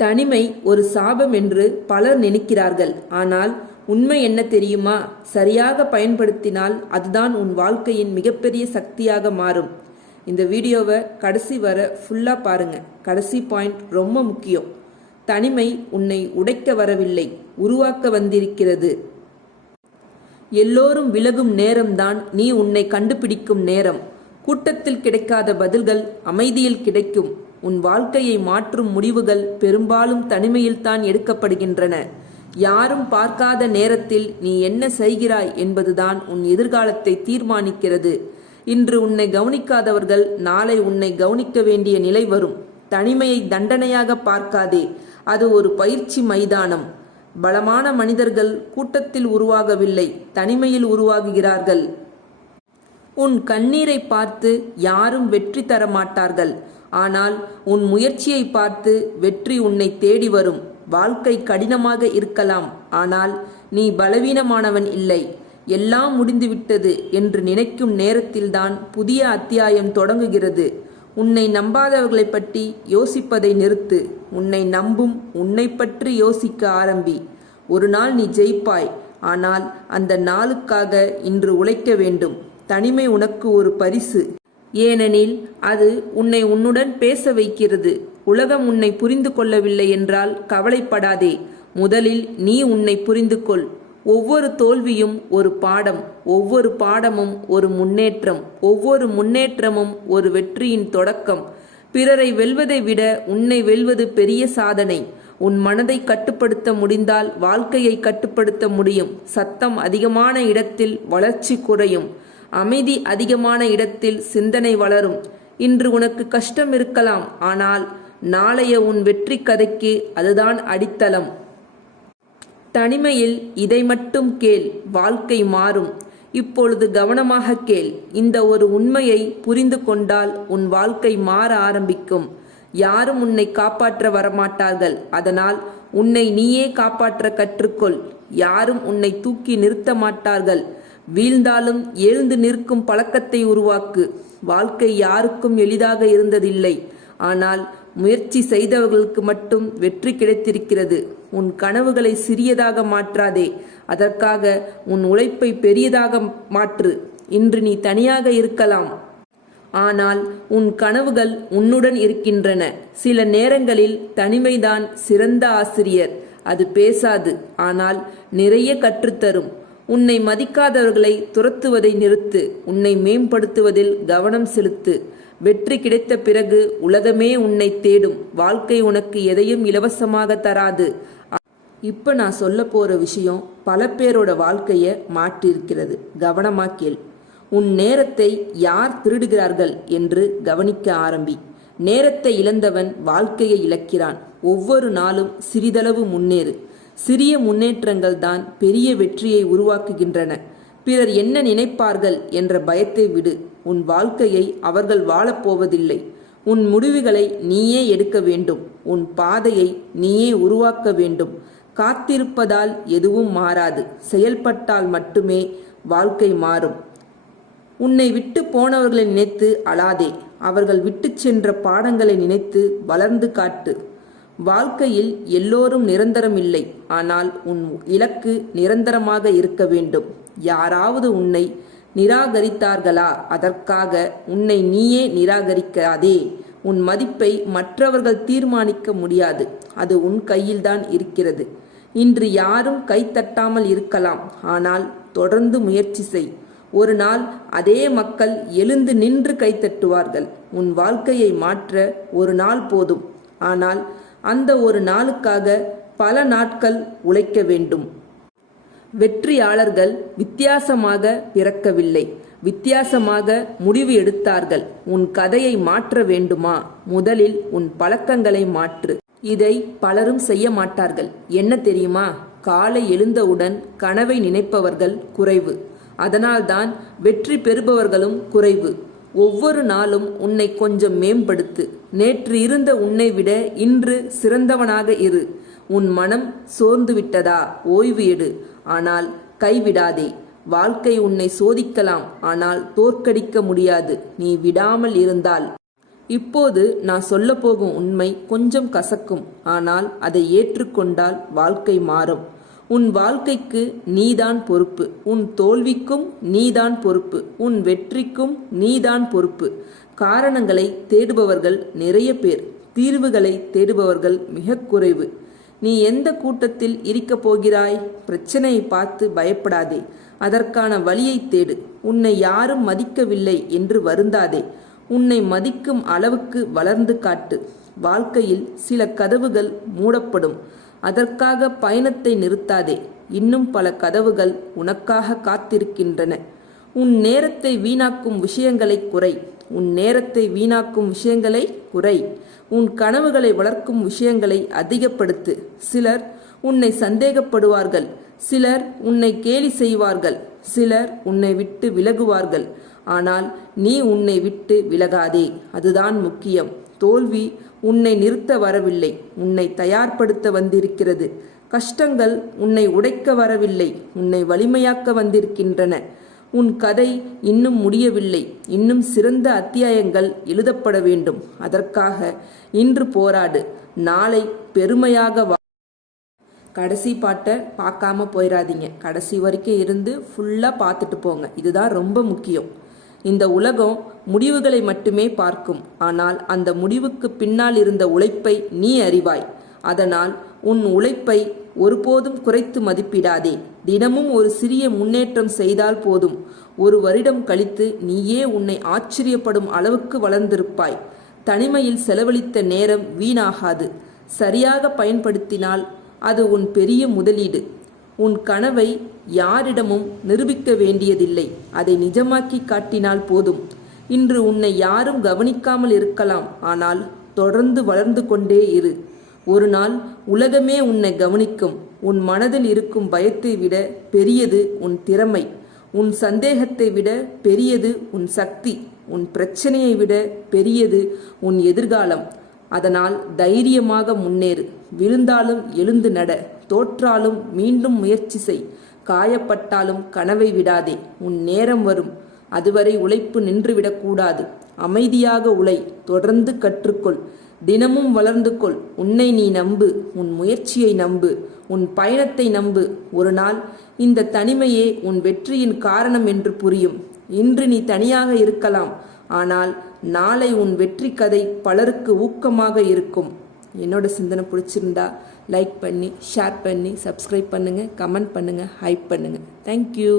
தனிமை ஒரு சாபம் என்று பலர் நினைக்கிறார்கள். ஆனால் உண்மை என்ன தெரியுமா? சரியாக பயன்படுத்தினால் அதுதான் உன் வாழ்க்கையின் மிகப்பெரிய சக்தியாக மாறும். இந்த வீடியோவை கடைசி வர ஃபுல்லாக பாருங்க. கடைசி பாயிண்ட் ரொம்ப முக்கியம். தனிமை உன்னை உடைக்க வரவில்லை, உருவாக்க வந்திருக்கிறது. எல்லோரும் விலகும் நேரம்தான் நீ உன்னை கண்டுபிடிக்கும் நேரம். கூட்டத்தில் கிடைக்காத பதில்கள் அமைதியில் கிடைக்கும். உன் வாழ்க்கையை மாற்றும் முடிவுகள் பெரும்பாலும் தனிமையில்தான் எடுக்கப்படுகின்றன. யாரும் பார்க்காத நேரத்தில் நீ என்ன செய்கிறாய் என்பதுதான் உன் எதிர்காலத்தை தீர்மானிக்கிறது. இன்று உன்னை கவனிக்காதவர்கள் நாளை உன்னை கவனிக்க வேண்டிய நிலை வரும். தனிமையை தண்டனையாக பார்க்காதே, அது ஒரு பயிற்சி மைதானம். பலமான மனிதர்கள் கூட்டத்தில் உருவாகவில்லை, தனிமையில் உருவாகுகிறார்கள். உன் கண்ணீரை பார்த்து யாரும் வெற்றி தர மாட்டார்கள். ஆனால் உன் முயற்சியை பார்த்து வெற்றி உன்னை தேடி வரும். வாழ்க்கை கடினமாக இருக்கலாம், ஆனால் நீ பலவீனமானவன் இல்லை. எல்லாம் முடிந்துவிட்டது என்று நினைக்கும் நேரத்தில்தான் புதிய அத்தியாயம் தொடங்குகிறது. உன்னை நம்பாதவர்களை பற்றி யோசிப்பதை நிறுத்து. உன்னை நம்பும் உன்னை பற்றி யோசிக்க ஆரம்பி. ஒரு நாள் நீ ஜெயிப்பாய், ஆனால் அந்த நாளுக்காக இன்று உழைக்க வேண்டும். தனிமை உனக்கு ஒரு பரிசு, ஏனெனில் அது உன்னை உன்னுடன் பேச வைக்கிறது. உலகம் உன்னை புரிந்து கொள்ளவில்லை என்றால் கவலைப்படாதே. முதலில் நீ உன்னை புரிந்து கொள். ஒவ்வொரு தோல்வியும் ஒரு பாடம், ஒவ்வொரு பாடமும் ஒரு முன்னேற்றம், ஒவ்வொரு முன்னேற்றமும் ஒரு வெற்றியின் தொடக்கம். பிறரை வெல்வதை விட உன்னை வெல்வது பெரிய சாதனை. உன் மனதை கட்டுப்படுத்த முடிந்தால் வாழ்க்கையை கட்டுப்படுத்த முடியும். சத்தம் அதிகமான இடத்தில் வளர்ச்சி குறையும். அமைதி அதிகமான இடத்தில் சிந்தனை வளரும். இன்று உனக்கு கஷ்டம் இருக்கலாம், ஆனால் நாளைய உன் வெற்றி கதைக்கு அதுதான் அடித்தளம். தனிமையில் இதை மட்டும் கேள், வாழ்க்கை மாறும். இப்பொழுது கவனமாக கேள். இந்த ஒரு உண்மையை புரிந்து கொண்டால் உன் வாழ்க்கை மாற ஆரம்பிக்கும். யாரும் உன்னை காப்பாற்ற வரமாட்டார்கள், அதனால் உன்னை நீயே காப்பாற்ற கற்றுக்கொள். யாரும் உன்னை தூக்கி நிறுத்த மாட்டார்கள். வீழ்ந்தாலும் எழுந்து நிற்கும் பழக்கத்தை உருவாக்கு. வாழ்க்கை யாருக்கும் எளிதாக இருந்ததில்லை, ஆனால் முயற்சி செய்தவர்களுக்கு மட்டும் வெற்றி கிடைத்திருக்கிறது. உன் கனவுகளை சிறியதாக மாற்றாதே, அதற்காக உன் உழைப்பை பெரியதாக மாற்று. இன்று நீ தனியாக இருக்கலாம், ஆனால் உன் கனவுகள் உன்னுடன் இருக்கின்றன. சில நேரங்களில் தனிமைதான் சிறந்த ஆசிரியர். அது பேசாது, ஆனால் நிறைய கற்றுத்தரும். உன்னை மதிக்காதவர்களை துரத்துவதை நிறுத்து. உன்னை மேம்படுத்துவதில் கவனம் செலுத்து. வெற்றி கிடைத்த பிறகு உலகமே உன்னை தேடும். வாழ்க்கை உனக்கு எதையும் இலவசமாக தராது. இப்ப நான் சொல்ல போற விஷயம் பல பேரோட வாழ்க்கைய மாற்றியிருக்கிறது. கவனமா கேள். உன் நேரத்தை யார் திருடுகிறார்கள் என்று கவனிக்க ஆரம்பி. நேரத்தை இழந்தவன் வாழ்க்கையை இழக்கிறான். ஒவ்வொரு நாளும் சிறிதளவு முன்னேறு. சிறிய முன்னேற்றங்கள் தான் பெரிய வெற்றியை உருவாக்குகின்றன. பிறர் என்ன நினைப்பார்கள் என்ற பயத்தை விடு. உன் வாழ்க்கையை அவர்கள் வாழப்போவதில்லை. உன் முடிவுகளை நீயே எடுக்க வேண்டும். உன் பாதையை நீயே உருவாக்க வேண்டும். காத்திருப்பதால் எதுவும் மாறாது. செயல்பட்டால் மட்டுமே வாழ்க்கை மாறும். உன்னை விட்டு போனவர்களை நினைத்து அழாதே. அவர்கள் விட்டு சென்ற பாடங்களை நினைத்து வளர்ந்து காட்டு. வாழ்க்கையில் எல்லோரும் நிரந்தரம் இல்லை, ஆனால் உன் இலக்கு நிரந்தரமாக இருக்க வேண்டும். யாராவது உன்னை நிராகரித்தார்களா? அதற்காக உன்னை நீயே நிராகரிக்காதே. உன் மதிப்பை மற்றவர்கள் தீர்மானிக்க முடியாது, அது உன் கையில்தான் இருக்கிறது. இன்று யாரும் கைத்தட்டாமல் இருக்கலாம், ஆனால் தொடர்ந்து முயற்சி செய். ஒரு நாள் அதே மக்கள் எழுந்து நின்று கைத்தட்டுவார்கள். உன் வாழ்க்கையை மாற்ற ஒரு நாள் போதும், ஆனால் அந்த ஒரு நாளுக்காக பல நாட்கள் உழைக்க வேண்டும். வெற்றியாளர்கள் வித்தியாசமாக பிறக்கவில்லை, வித்தியாசமாக முடிவு எடுத்தார்கள். உன் கதையை மாற்ற வேண்டுமா? முதலில் உன் பழக்கங்களை மாற்று. இதை பலரும் செய்ய மாட்டார்கள். என்ன தெரியுமா? காலை எழுந்தவுடன் கனவை நினைப்பவர்கள் குறைவு. அதனால்தான் வெற்றி பெறுபவர்களும் குறைவு. ஒவ்வொரு நாளும் உன்னை கொஞ்சம் மேம்படுத்து. நேற்று இருந்த உன்னை விட இன்று சிறந்தவனாக இரு. உன் மனம் சோர்ந்து விட்டதா? ஓய்வு எடு, ஆனால் கைவிடாதே. வாழ்க்கை உன்னை சோதிக்கலாம், ஆனால் தோற்கடிக்க முடியாது நீ விடாமல் இருந்தால். இப்போது நான் சொல்லப் போகும் உண்மை கொஞ்சம் கசக்கும், ஆனால் அதை ஏற்றுக்கொண்டால் வாழ்க்கை மாறும். உன் வாழ்க்கைக்கு நீதான் பொறுப்பு. உன் தோல்விக்கும் நீதான் பொறுப்பு. உன் வெற்றிக்கும் நீதான் பொறுப்பு. காரணங்களை தேடுபவர்கள் நிறைய பேர், தீர்வுகளை தேடுபவர்கள் மிக குறைவு. நீ எந்த கூட்டத்தில் இருக்கப் போகிறாய்? பிரச்சனையை பார்த்து பயப்படாதே, அதற்கான வழியை தேடு. உன்னை யாரும் மதிக்கவில்லை என்று வருந்தாதே, உன்னை மதிக்கும் அளவுக்கு வளர்ந்து காட்டு. வாழ்க்கையில் சில கதவுகள் மூடப்படும், அதற்காக பயணத்தை நிறுத்தாதே. இன்னும் பல கதவுகள் உனக்காக காத்திருக்கின்றன. உன் நேரத்தை வீணாக்கும் விஷயங்களை குறை. உன் நேரத்தை வீணாக்கும் விஷயங்களை குறை. உன் கனவுகளை வளர்க்கும் விஷயங்களை அதிகப்படுத்து. சிலர் உன்னை சந்தேகப்படுவார்கள், சிலர் உன்னை கேலி செய்வார்கள், சிலர் உன்னை விட்டு விலகுவார்கள். ஆனால் நீ உன்னை விட்டு விலகாதே, அதுதான் முக்கியம். தோல்வி உன்னை நிறுத்த வரவில்லை, உன்னை தயார்படுத்த வந்திருக்கிறது. கஷ்டங்கள் உன்னை உடைக்க வரவில்லை, உன்னை வலிமையாக்க வந்திருக்கின்றன. உன் கதை இன்னும் முடியவில்லை, இன்னும் சிறந்த அத்தியாயங்கள் எழுதப்பட வேண்டும். அதற்காக இன்று போராடு, நாளை பெருமையாக கடைசி பாட்டை பார்க்காம போயிடாதீங்க. கடைசி வரைக்கும் இருந்து ஃபுல்லாக பார்த்துட்டு போங்க, இதுதான் ரொம்ப முக்கியம். இந்த உலகம் முடிவுகளை மட்டுமே பார்க்கும், ஆனால் அந்த முடிவுக்கு பின்னால் இருந்த உழைப்பை நீ அறிவாய். அதனால் உன் உழைப்பை ஒருபோதும் குறைத்து மதிப்பிடாதே. தினமும் ஒரு சிறிய முன்னேற்றம் செய்தால் போதும், 1 வருடம் கழித்து நீயே உன்னை ஆச்சரியப்படும் அளவுக்கு வளர்ந்திருப்பாய். தனிமையில் செலவழித்த நேரம் வீணாகாது. சரியாக பயன்படுத்தினால் அது உன் பெரிய முதலீடு. உன் கனவை யாரிடமும் நிரூபிக்க வேண்டியதில்லை, அதை நிஜமாக்கி காட்டினால் போதும். இன்று உன்னை யாரும் கவனிக்காமல் இருக்கலாம், ஆனால் தொடர்ந்து வளர்ந்து கொண்டே இரு. ஒரு நாள் உலகமே உன்னை கவனிக்கும். உன் மனதில் இருக்கும் பயத்தை விட பெரியது உன் திறமை. உன் சந்தேகத்தை விட பெரியது உன் சக்தி. உன் பிரச்சனையை விட பெரியது உன் எதிர்காலம். அதனால் தைரியமாக முன்னேறு. விழுந்தாலும் எழுந்து நட, தோற்றாலும் மீண்டும் முயற்சி செய். காயப்பட்டாலும் கனவை விடாதே. உன் நேரம் வரும், அதுவரை உழைப்பு நின்றுவிடக்கூடாது. அமைதியாக உழை, தொடர்ந்து கற்றுக்கொள், தினமும் வளர்ந்து கொள். உன்னை நீ நம்பு, உன் முயற்சியை நம்பு, உன் பயணத்தை நம்பு. ஒரு நாள் இந்த தனிமையே உன் வெற்றியின் காரணம் என்று புரியும். இன்று நீ தனியாக இருக்கலாம், ஆனால் நாளை உன் வெற்றி கதை பலருக்கு ஊக்கமாக இருக்கும். என்னோட சிந்தனை பிடிச்சிருந்தா லைக் பண்ணி, ஷேர் பண்ணி, சப்ஸ்கிரைப் பண்ணுங்கள், கமெண்ட் பண்ணுங்கள், ஹைப் பண்ணுங்கள். தேங்க்யூ.